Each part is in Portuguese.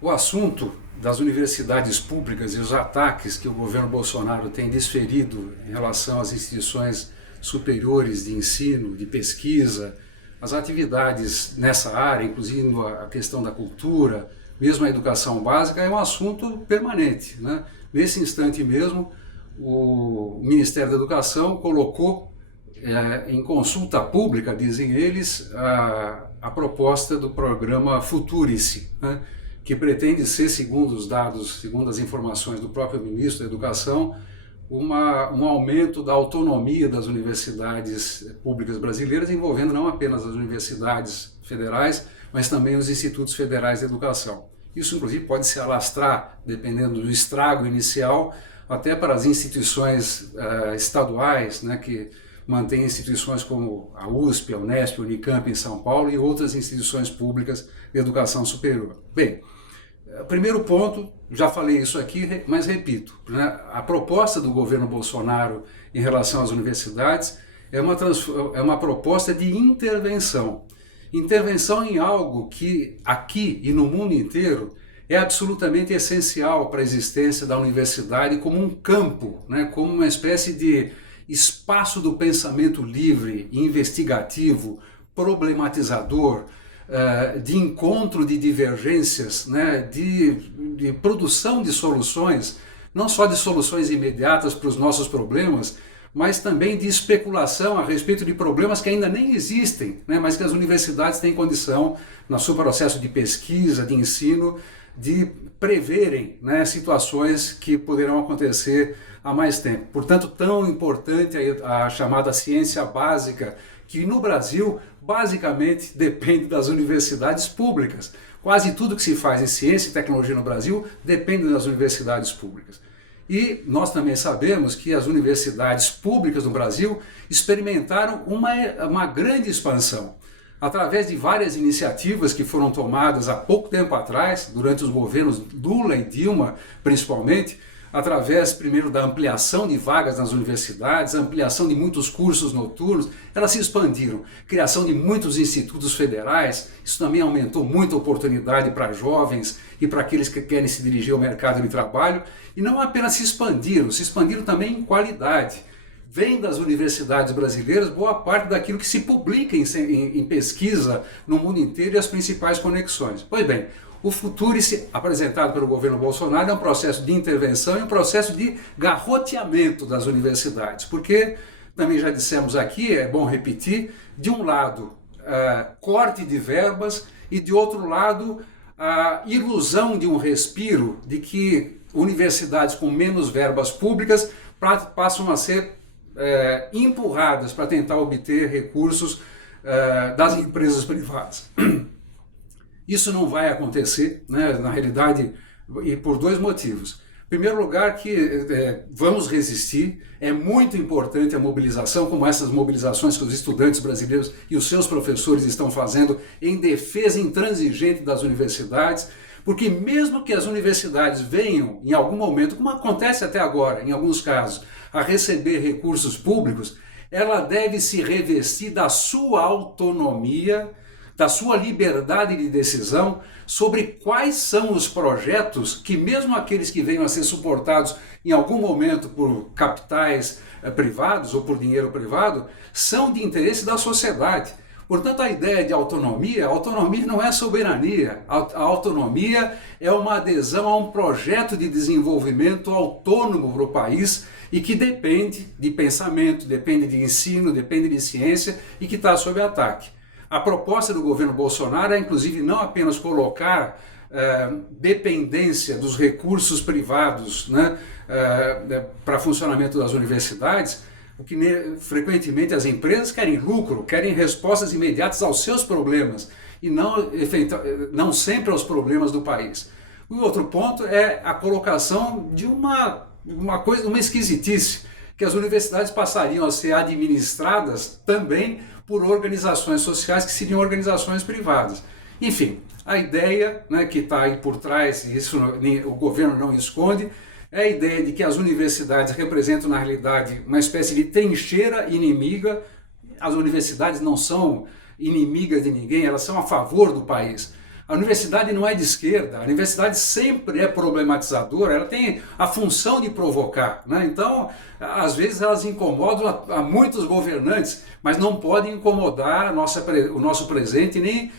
O assunto das universidades públicas e os ataques que o governo Bolsonaro tem desferido em relação às instituições superiores de ensino, de pesquisa, as atividades nessa área, inclusive a questão da cultura, mesmo a educação básica, é um assunto permanente, né? Nesse instante mesmo, o Ministério da Educação colocou em consulta pública, dizem eles, a proposta do programa Futurice, né? Que pretende ser, segundo os dados, segundo as informações do próprio ministro da Educação, um aumento da autonomia das universidades públicas brasileiras, envolvendo não apenas as universidades federais, mas também os institutos federais de educação. Isso, inclusive, pode se alastrar, dependendo do estrago inicial, até para as instituições estaduais, né, que mantêm instituições como a USP, a Unesp, a Unicamp em São Paulo e outras instituições públicas de educação superior. Bem, primeiro ponto, já falei isso aqui, mas repito, né, a proposta do governo Bolsonaro em relação às universidades é uma proposta de intervenção. Intervenção em algo que aqui e no mundo inteiro é absolutamente essencial para a existência da universidade como um campo, né, como uma espécie de espaço do pensamento livre, investigativo, problematizador, de encontro de divergências, né, de produção de soluções, não só de soluções imediatas para os nossos problemas, mas também de especulação a respeito de problemas que ainda nem existem, né, mas que as universidades têm condição, no seu processo de pesquisa, de ensino, de preverem, né, situações que poderão acontecer há mais tempo. Portanto, tão importante a chamada ciência básica, que no Brasil basicamente depende das universidades públicas. Quase tudo que se faz em ciência e tecnologia no Brasil depende das universidades públicas. E nós também sabemos que as universidades públicas no Brasil experimentaram uma grande expansão, através de várias iniciativas que foram tomadas há pouco tempo atrás, durante os governos Lula e Dilma principalmente, através primeiro da ampliação de vagas nas universidades, ampliação de muitos cursos noturnos, elas se expandiram, criação de muitos institutos federais, isso também aumentou muito a oportunidade para jovens e para aqueles que querem se dirigir ao mercado de trabalho, e não apenas se expandiram também em qualidade. Vem das universidades brasileiras boa parte daquilo que se publica em pesquisa no mundo inteiro e as principais conexões. Pois bem, o Futurice, apresentado pelo governo Bolsonaro, é um processo de intervenção e um processo de garroteamento das universidades, porque, também já dissemos aqui, é bom repetir, de um lado, corte de verbas e, de outro lado, a ilusão de um respiro de que universidades com menos verbas públicas passam a ser empurradas para tentar obter recursos das empresas privadas. Isso não vai acontecer, né, na realidade, e por dois motivos. Em primeiro lugar, que vamos resistir, é muito importante a mobilização, como essas mobilizações que os estudantes brasileiros e os seus professores estão fazendo em defesa intransigente das universidades, porque mesmo que as universidades venham, em algum momento, como acontece até agora, em alguns casos, a receber recursos públicos, ela deve se revestir da sua autonomia, da sua liberdade de decisão sobre quais são os projetos que, mesmo aqueles que venham a ser suportados em algum momento por capitais privados ou por dinheiro privado, são de interesse da sociedade. Portanto, a ideia de autonomia não é soberania. A autonomia é uma adesão a um projeto de desenvolvimento autônomo para o país e que depende de pensamento, depende de ensino, depende de ciência e que está sob ataque. A proposta do governo Bolsonaro é, inclusive, não apenas colocar dependência dos recursos privados, né, para funcionamento das universidades, o que frequentemente as empresas querem lucro, querem respostas imediatas aos seus problemas e não sempre aos problemas do país. O outro ponto é a colocação de uma esquisitice, que as universidades passariam a ser administradas também por organizações sociais que seriam organizações privadas. Enfim, a ideia, né, que está aí por trás, e isso o governo não esconde, é a ideia de que as universidades representam, na realidade, uma espécie de trincheira inimiga. As universidades não são inimigas de ninguém, elas são a favor do país. A universidade não é de esquerda, a universidade sempre é problematizadora, ela tem a função de provocar, né? Então, às vezes elas incomodam a muitos governantes, mas não podem incomodar o nosso presente nem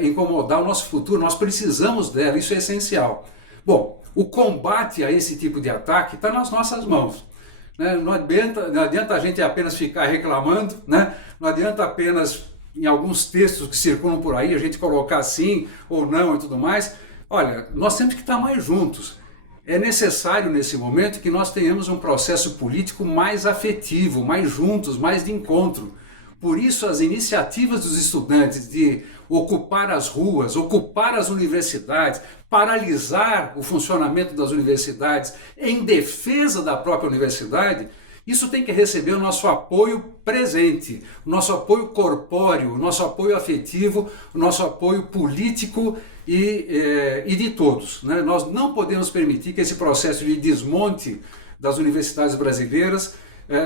incomodar o nosso futuro. Nós precisamos dela, isso é essencial. Bom, o combate a esse tipo de ataque está nas nossas mãos. Não adianta a gente apenas ficar reclamando, né? Não adianta apenas em alguns textos que circulam por aí a gente colocar sim ou não e tudo mais. Olha, nós temos que estar mais juntos. É necessário nesse momento que nós tenhamos um processo político mais afetivo, mais juntos, mais de encontro. Por isso as iniciativas dos estudantes de ocupar as ruas, ocupar as universidades, paralisar o funcionamento das universidades em defesa da própria universidade, isso tem que receber o nosso apoio presente, o nosso apoio corpóreo, o nosso apoio afetivo, o nosso apoio político e de todos, né? Nós não podemos permitir que esse processo de desmonte das universidades brasileiras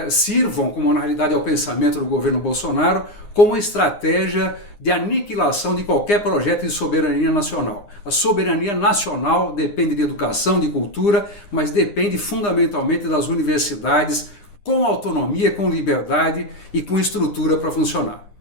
sirvam, como na realidade é o pensamento do governo Bolsonaro, como uma estratégia de aniquilação de qualquer projeto de soberania nacional. A soberania nacional depende de educação, de cultura, mas depende fundamentalmente das universidades com autonomia, com liberdade e com estrutura para funcionar.